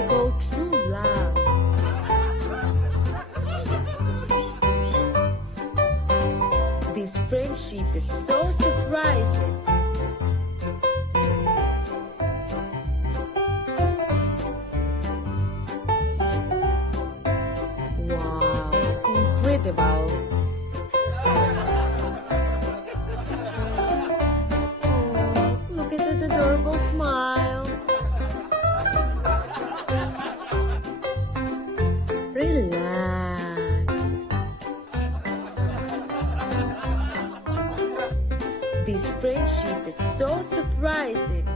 I call true love. This friendship is so surprising. Wow, incredible. Oh, look at that adorable smile. Relax. This friendship is so surprising.